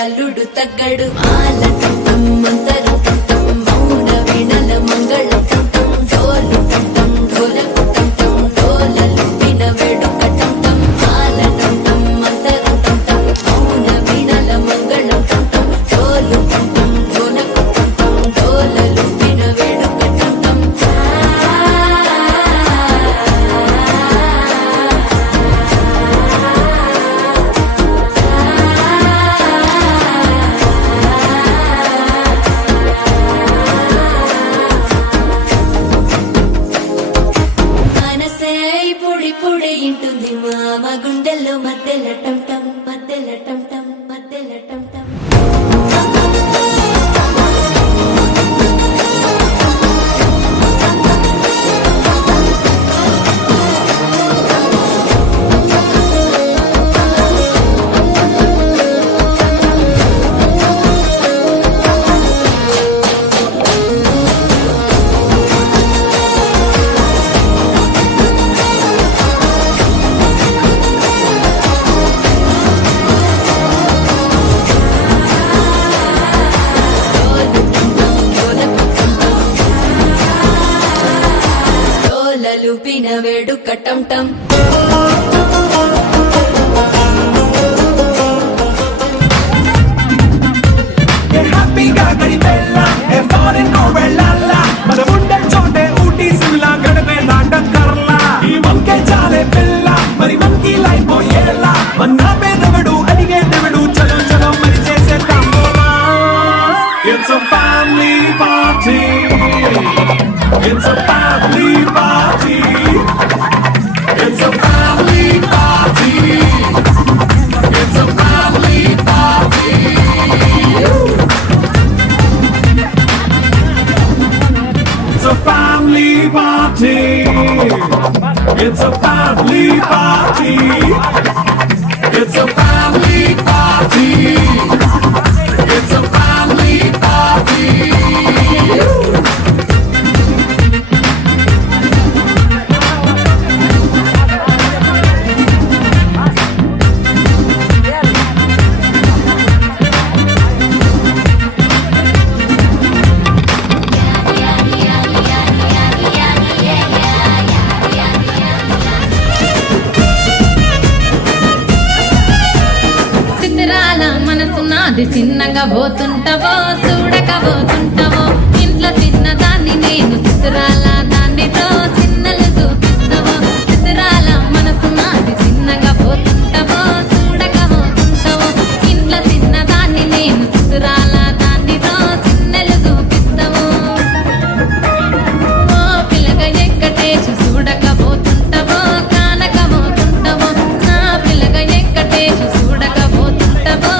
అల్లుడు తగ్గడు మాల టంటం మంతరం టంటం మౌన వీణల మంగళం టంటం డోలు టంటం డోలకు టంటం డోలలు విన వేడుక టంటం మాల టంటం మంతరం టంటం మౌన వీణల మంగళం టంటం డోలు టంటం డోలకు టంటం డోలలు విన వేడుక టంటం పొడి ఇంటుంది మామ గుండెల్లో మధ్యల టంటం మధ్యల టంటం మధ్యల టంటం లూపిన వేడుక టంటం హ్యాపీగా గడిపెల్లా ఏ ఫారెన్ నో వెళ్ళాలా మన ఉండే చోటే ఊటీ సిమ్లా గడపే నాటం కర్లా ఈ వంకే చాలే పిల్ల మరి మంకీ లైఫ్ పోయేలా మన పేదవడు అడిగే దేవుడు చలో చలో మరి చేసేద్దాం It's a family party It's a family party It's a family party It's a family party It's a family party It's a family party It's a family party It's a family party మనసున్నది చిన్నగా పోతుంటావో చూడకపోతుంటావో ఇంట్లో చిన్నదాన్ని నేను చిత్రాల దాన్నితో చిన్నలు చూపిస్తావో చిత్రాల మనసున్నది చిన్నగా పోతుంటావో చూడకపోతుంటావో ఇంట్లో చిన్నదాన్ని నేను చిత్రాల దాన్నితో చిన్నలు చూపిస్తావో ఓ పిల్లగా ఎక్కటేసి చూడకపోతుంటావో కానకపోతుంటావో నా పిల్లగా ఎక్కటేసి చూడకపోతుంటావో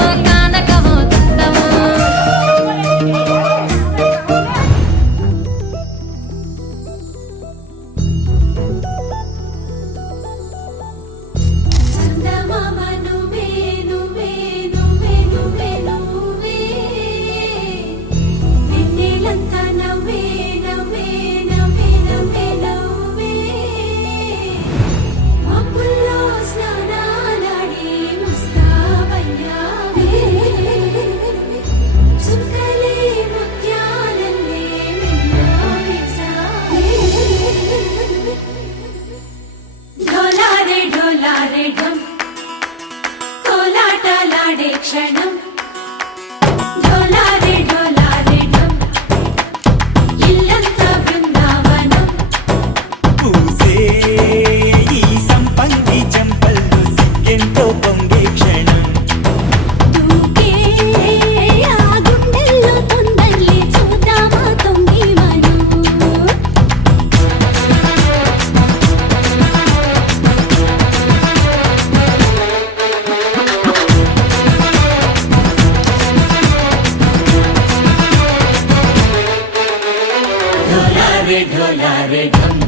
రే ఢమ్